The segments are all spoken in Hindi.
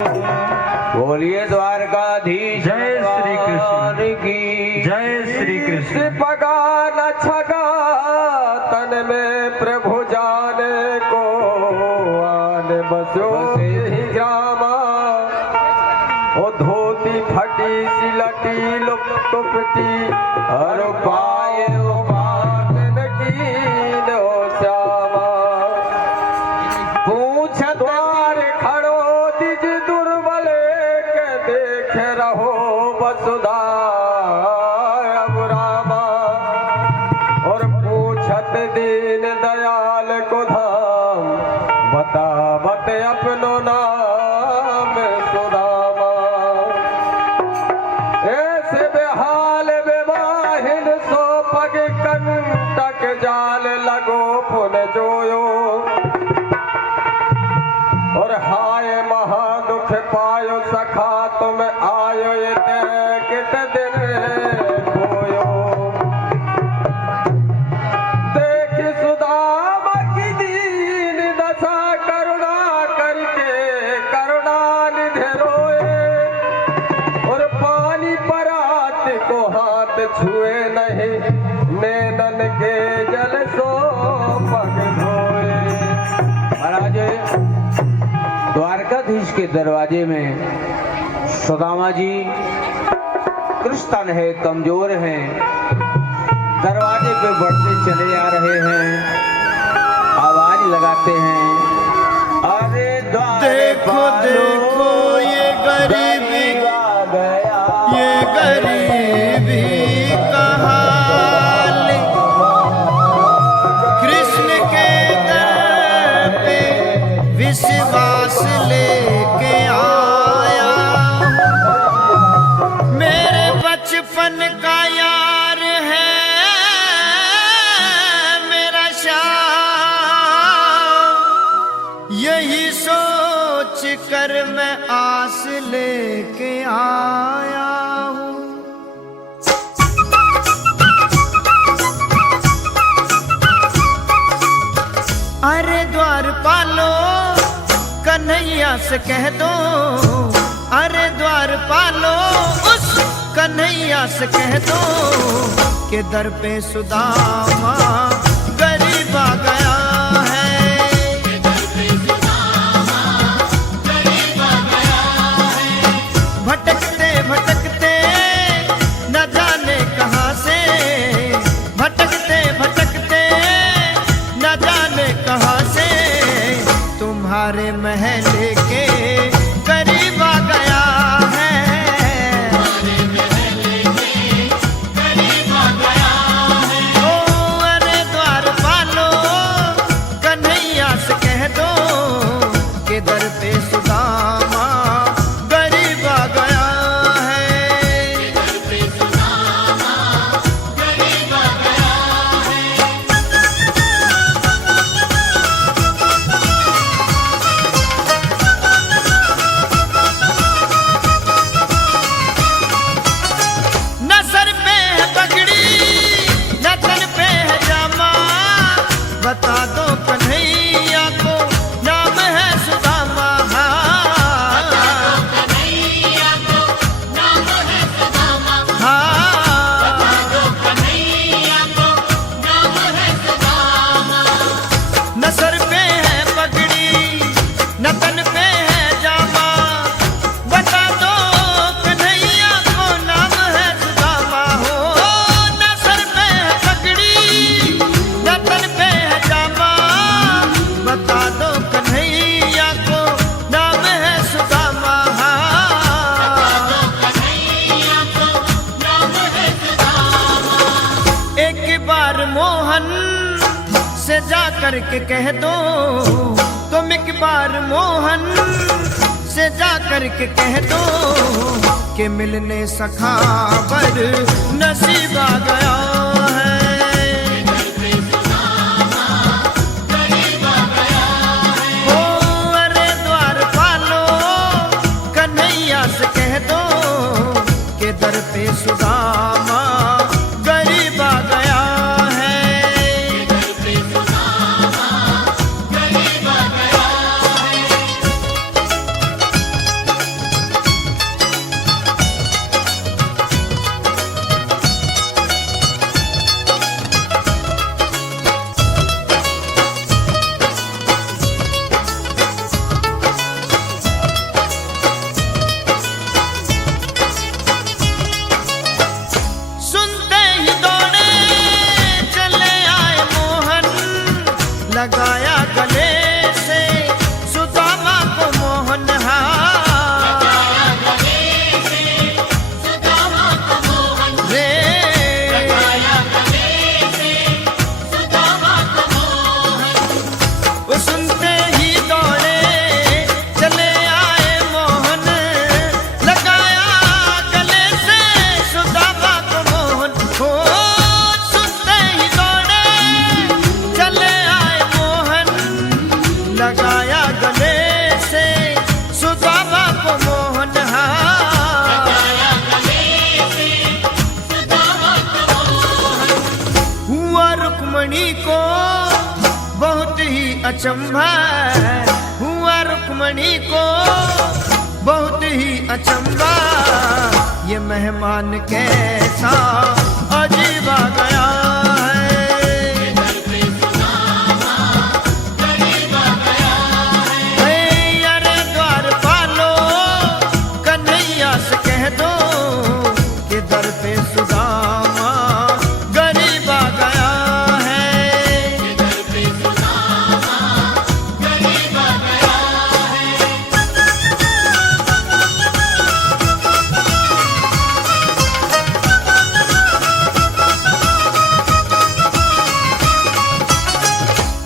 बोलिए द्वारकाधीश जय श्री कृष्ण की जय श्री कृष्ण। पगा न छगा तन में प्रभु जाने को आन बसो ही ग्रामा। ओ धोती फटी सिलटी लुप्त पिटी हर पाए उपासन कीन हो श्यामा। पूछ द्वार खड़ो दिज दुर्बल के देख रहो वसुधा अब रामा। और पूछत दीन दयाल को धाम बतावत अपनो नाम सुदामा। ऐसे बेहाल बेवाहिन सो पग कंटक जाल लगो पुन जोयो। और हाय महा दुख पायो सखा तुम आयो ये कित दिन खोयो। देख सुदामा की दीन दशा करुणा करके करुणा निधि रोए। और पानी परात को हाथ छुए नहीं नैनन के जल सो पग धोए। महाराज द्वारकाधीश के दरवाजे में सुदामा जी कृष्ण है, कमजोर हैं, दरवाजे पे बढ़ते चले आ रहे हैं, आवाज लगाते हैं, अरे देखो देखो ये गरीबी आ गया, ये गरीबी का हाल। कृष्ण के दर पे विश्वास लेके आया। मेरे बचपन का यार है मेरा श्याम। यही सोच कर मैं आस लेके आया हूँ। अरे द्वारपालो कन्हैया से कह दो। अरे द्वारपालो उस कन्हैया से कह दो कि दर पे सुदामा गरीब आ गया है। भटकते भटकते न जाने कहाँ से, भटकते भटकते न जाने कहाँ से तुम्हारे महल के करीब आ गया है। ओ अरे द्वारपालो कन्हैया से कह दो कि दर पे सुदामा गरीब आ गया है। न सर पे है पगड़ी न तन पे है जामा। बता दो कन्हैया को नाम है सुदामा। न सर पे है पगड़ी न तन पे है जामा। बता दो कन्हैया को नाम है सुदामा हो। न सर पे है पगड़ी न तन पे है जामा। बता दो कन्हैया को नाम है सुदामा। एक बार मोहन से जा करके कह दो। तुम एक बार मोहन से जा करके कह दो कि मिलने सखावर नसीब आ गया है। ओ अरे द्वारपालो कन्हैया से कह दो कि दर पे सुदामा गरीब आ गया है। को मोहनहार। हुआ रुक्मणी को बहुत ही अचंभा, हुआ रुक्मणी को बहुत ही अचंभा, ये मेहमान कैसा अजीब आ गया है। अरे द्वारपालो कन्हैया से कह दो कि दर पे सुदामा गरीब आ गया है।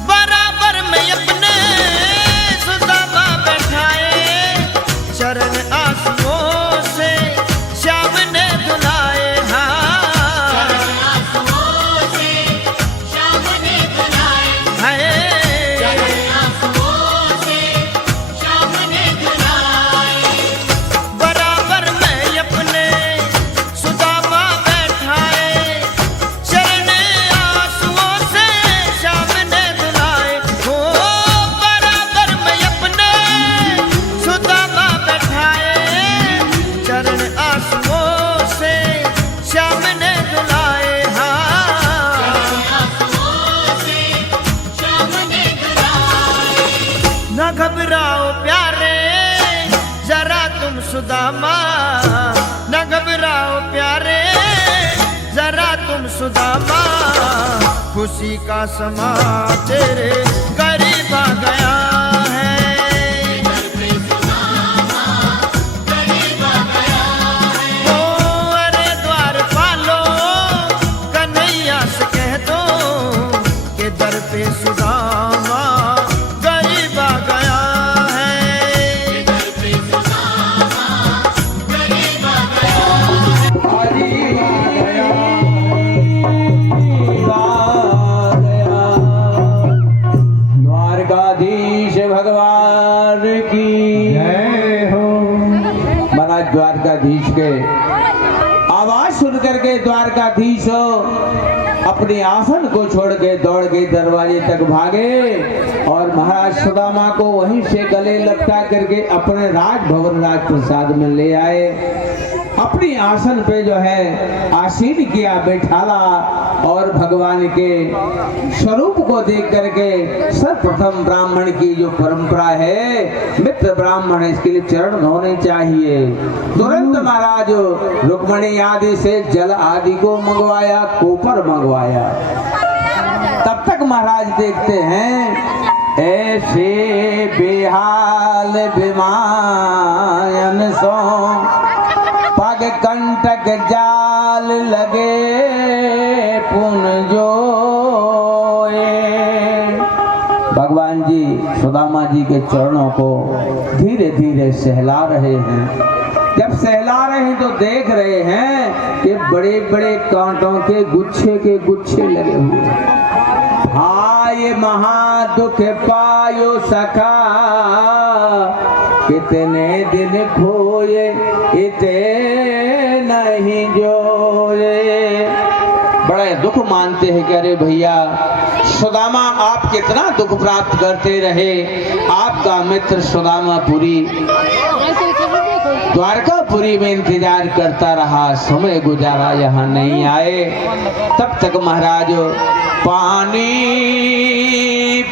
बराबर में अपने सुदामा बैठाए, चरण आंसुओं से श्याम ने धुलाए। बराबर में अपने सुदामा बैठाए, चरण आंसुओं से श्याम ने धुलाए। हो बराबर में अपने सुदामा बैठाए, चरण आंसुओं से श्याम ने धुलाए। न घबराओ प्यारे जरा तुम सुदामा, न घबराओ प्यारे जरा तुम सुदामा, खुशी का समा तेरे करीब आ गया है। ओ अरे द्वारपालो कन्हैया से कह दो कि दर पे सुदामा गरीब आ गया है। द्वारकाधीश भगवान की जय हो। महाराज द्वारकाधीश के आवाज सुन करके द्वारकाधीश अपने आसन को छोड़ के दौड़ के दरवाजे तक भागे और महाराज सुदामा को वहीं से गले लपटा करके अपने राजभवन राजप्रसाद में ले आए। अपनी आसन पे जो है आसीन किया, बैठाला और भगवान के स्वरूप को देख करके सर्वप्रथम ब्राह्मण की जो परंपरा है, मित्र ब्राह्मण, इसके लिए चरण धोने चाहिए। तुरंत महाराज रुक्मणी आदि से जल आदि को मंगवाया, कोपर मंगवाया। तब तक महाराज देखते हैं ऐसे बेहाल बिमायन सो पग कंटक जाल लगे पुन जोए। भगवान जी सुदामा जी के चरणों को धीरे धीरे सहला रहे हैं। जब सहला रहे हैं तो देख रहे हैं कि बड़े बड़े कांटों के गुच्छे लगे हुए हैं। हाय महा दुख पायो सखा, कितने दिन खोए इते नहीं जोए। बड़ा दुख मानते हैं कि अरे भैया सुदामा आप कितना दुख प्राप्त करते रहे। आपका मित्र सुदामापुरी द्वारकापुरी में इंतजार करता रहा, समय गुजारा, यहाँ नहीं आए। तब तक महाराज पानी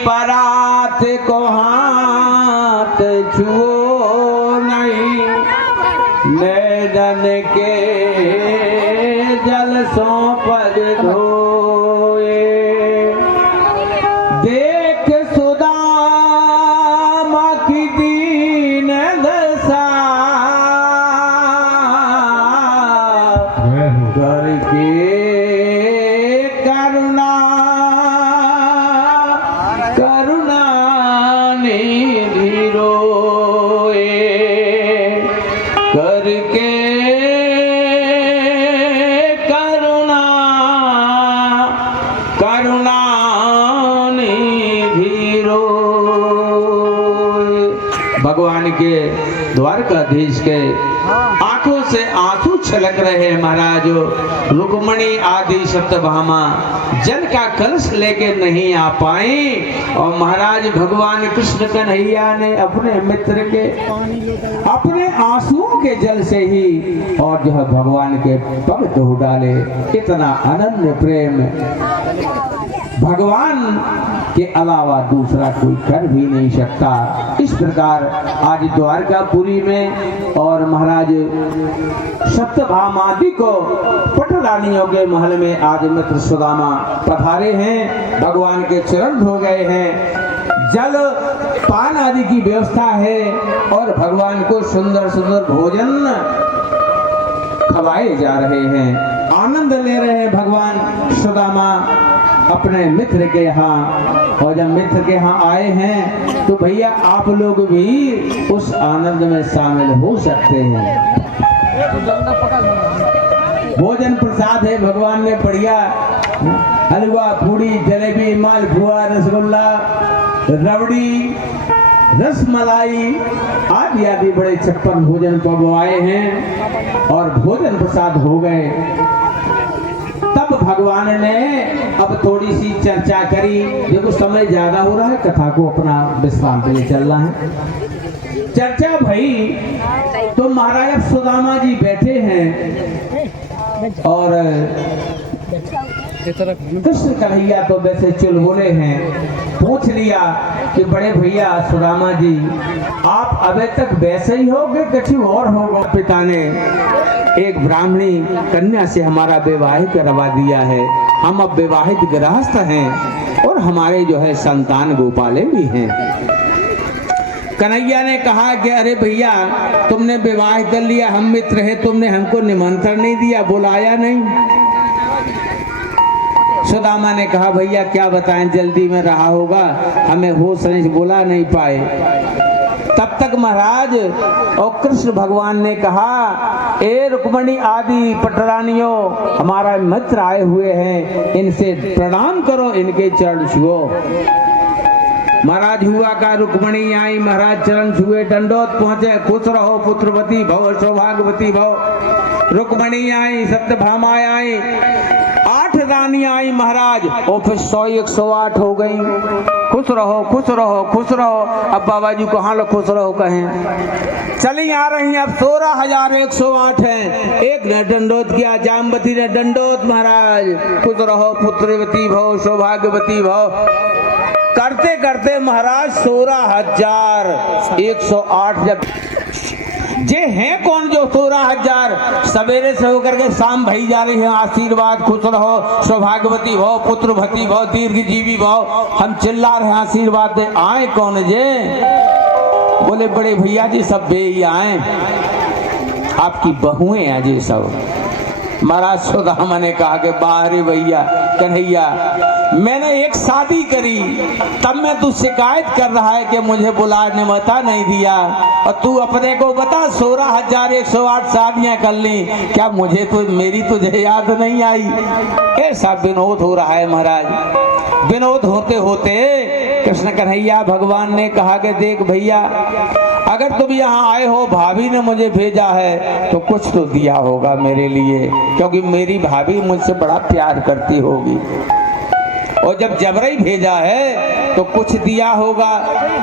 परात को हाथ छुओ नहीं, मैदान के जल सो पग धोए। देख सुदामा की दीन दशा, करके करुणा करुणा निधि रोए। करके करुणा द्वारकाधीश के आंखों से आंसू छलक रहे हैं महाराज। रुक्मणी आदि सत्यभामा जल का कलश लेके नहीं आ पाई और महाराज भगवान कृष्ण कन्हैया ने अपने मित्र के अपने आंसुओं के जल से ही और जो है भगवान के पग धो डाले। इतना अनन्य प्रेम भगवान के अलावा दूसरा कोई कर भी नहीं सकता। इस प्रकार आज द्वारकापुरी में और महाराज सत्यभामादि को पटरानियों के महल में आज मित्र सुदामा पधारे हैं, भगवान के चरण धो गए हैं, जल पान आदि की व्यवस्था है और भगवान को सुंदर सुंदर भोजन खवाए जा रहे हैं, आनंद ले रहे हैं भगवान सुदामा अपने मित्र के यहाँ। और जब मित्र के यहाँ आए हैं तो भैया आप लोग भी उस आनंद में शामिल हो सकते हैं। भोजन प्रसाद है, भगवान ने बढ़िया हलवा पूड़ी जलेबी मालपुआ रसगुल्ला रबड़ी रसमलाई आदि आदि बड़े छप्पन भोजन पकवाए हैं और भोजन प्रसाद हो गए। तब भगवान ने अब थोड़ी सी चर्चा करी। देखो समय ज्यादा हो रहा है, कथा को अपना विश्राम के लिए चलना है। चर्चा भाई तो महाराज अब सुदामा जी बैठे हैं और कृष्ण कन्हैया तो वैसे चुलबुले हैं। पूछ लिया कि बड़े भैया सुदामा जी आप अभी तक वैसे ही होगे कुछ और होगा? पिता ने एक ब्राह्मणी कन्या से हमारा विवाह करवा दिया है, हम अब विवाहित गृहस्थ हैं और हमारे जो है संतान गोपाले भी हैं। कन्हैया ने कहा कि अरे भैया तुमने विवाह कर लिया, हम मित्र हैं, तुमने हमको निमंत्रण नहीं दिया, बुलाया नहीं। सुदामा ने कहा भैया क्या बताएं, जल्दी में रहा होगा, हमें होश नहीं, बुला नहीं पाए। तब तक महाराज और कृष्ण भगवान ने कहा ए रुक्मणी आदि पटरानियों हमारा मित्र आए हुए हैं, इनसे प्रणाम करो, इनके चरण छुओ। महाराज हुआ का रुक्मणी आई, महाराज चरण छुए, दंडोत पहुंचे, खुश रहो पुत्रवती भव सौभाग्यवती भव। रुक्मणी आई, सत्यभामा आई, 8 रानियां आई महाराज और फिर 100 108 हो गई। खुश रहो खुश रहो खुश रहो। अब बाबा जी कहाँ लोग खुश रहो कहें, चली आ रही हैं। अब 16,108 हैं। एक ने दंडोत किया, जामवती ने दंडोत महाराज, खुश रहो पुत्रवती भव सौभाग्यवती भव। करते करते महाराज 16,108 जब जे हैं कौन जो 16,000 सवेरे से होकर के शाम भई जा रही है, आशीर्वाद खुश रहो सौभाग्यवती भव पुत्रवती भव दीर्घजीवी भव, हम चिल्ला रहे हैं आशीर्वाद दे। आए कौन जे? बोले बड़े भैया जी सब बे ही आए, आपकी बहुएं हैं जी सब। महाराज सुदामा ने कहा कि बाहरी भैया कन्हैया मैंने एक शादी करी, तब मैं तू शिकायत कर रहा है कि मुझे बुलाने मता नहीं दिया, और तू अपने को बता 16,108 शादियां कर ली, क्या मुझे तो मेरी तुझे याद नहीं आई? ऐसा विनोद हो रहा है महाराज। विनोद होते होते कृष्ण कन्हैया भगवान ने कहा कि देख भैया अगर तुम यहाँ आए हो, भाभी ने मुझे भेजा है तो कुछ तो दिया होगा मेरे लिए, क्योंकि मेरी भाभी मुझसे बड़ा प्यार करती होगी, और जब जबरई भेजा है तो कुछ दिया होगा।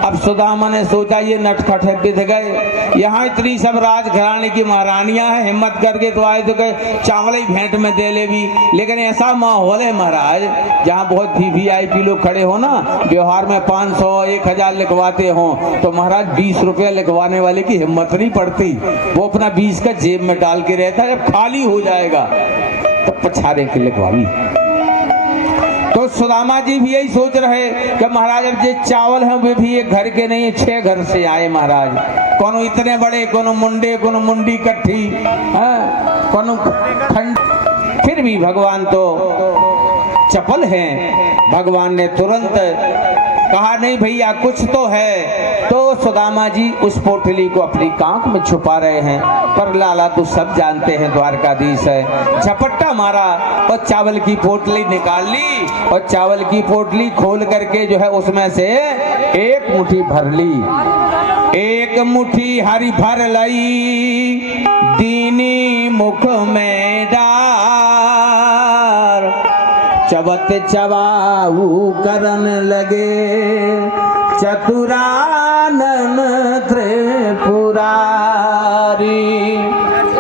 अब सुदामा ने सोचा ये नटखट है, बिध गए, यहाँ इतनी सब राजघराने की महारानियां हैं, हिम्मत करके तो आए तो गए चावल ही भेंट में दे ले भी। लेकिन ऐसा माहौल है महाराज जहाँ बहुत VIP लोग खड़े हो ना, व्यवहार में 500 1000 लिखवाते हो तो महाराज 20 रुपया लिखवाने वाले की हिम्मत नहीं पड़ती, वो अपना 20 का जेब में डाल के रहता है, जब खाली हो जाएगा तब पछाड़े के लिखवावी। तो सुदामा जी भी यही सोच रहे कि महाराज अब ये चावल हैं वे भी एक घर के नहीं, 6 घर से आए महाराज, कोनो इतने बड़े, कोनो मुंडे, कोनो मुंडी कट्ठी, कोनो खंड। फिर भी भगवान तो चपल हैं, भगवान ने तुरंत कहा नहीं भैया कुछ तो है। तो सुदामा जी उस पोटली को अपनी कांख में छुपा रहे हैं, पर लाला तो सब जानते हैं द्वारकाधीश है। झपट्टा मारा और चावल की पोटली निकाल ली, और चावल की पोटली खोल करके जो है उसमें से एक मुट्ठी भर ली, एक मुट्ठी हरी भर लई, दीनी मुख में डार, चबत चबाऊ करन लगे, चतुरानन त्रिपुरारी।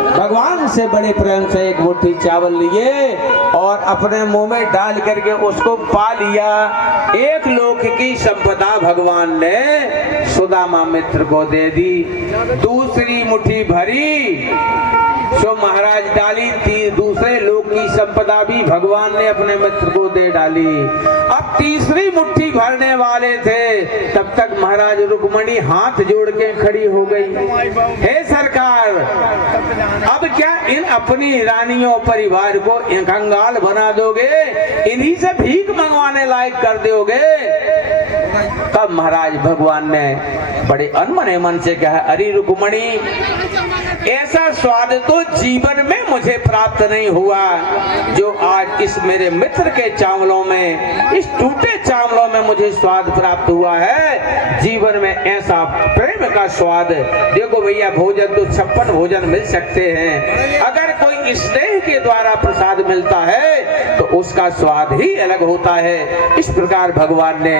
भगवान से बड़े प्रेम से एक मुट्ठी चावल लिए और अपने मुंह में डाल करके उसको पा लिया। एक लोक की संपदा भगवान ने सुदामा मित्र को दे दी। दूसरी मुट्ठी भरी सो महाराज डाली थी, दूसरे लोक की संपदा भी भगवान ने अपने मित्र को दे डाली। अब तीसरी मुट्ठी भरने वाले थे, तब तक महाराज रुक्मणी हाथ जोड़ के खड़ी हो गई। हे सरकार, अब क्या इन अपनी रानियों परिवार को कंगाल बना दोगे, इन्हीं से भीख मंगवाने लायक कर दोगे? तब महाराज भगवान ने बड़े अनमने मन से कहा, अरे रुक्मणी, ऐसा स्वाद तो जीवन में मुझे प्राप्त नहीं हुआ जो आज इस मेरे मित्र के चावलों में, इस टूटे चावलों में मुझे स्वाद प्राप्त हुआ है। जीवन में ऐसा प्रेम का स्वाद, देखो भैया, भोजन तो 56 भोजन मिल सकते हैं, अगर कोई स्नेह के द्वारा प्रसाद मिलता है तो उसका स्वाद ही अलग होता है। इस प्रकार भगवान ने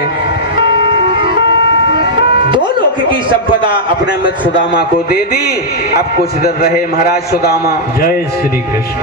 दो लोक की संपदा अपने मित्र सुदामा को दे दी। अब कुछ दिन रहे महाराज सुदामा। जय श्री कृष्ण।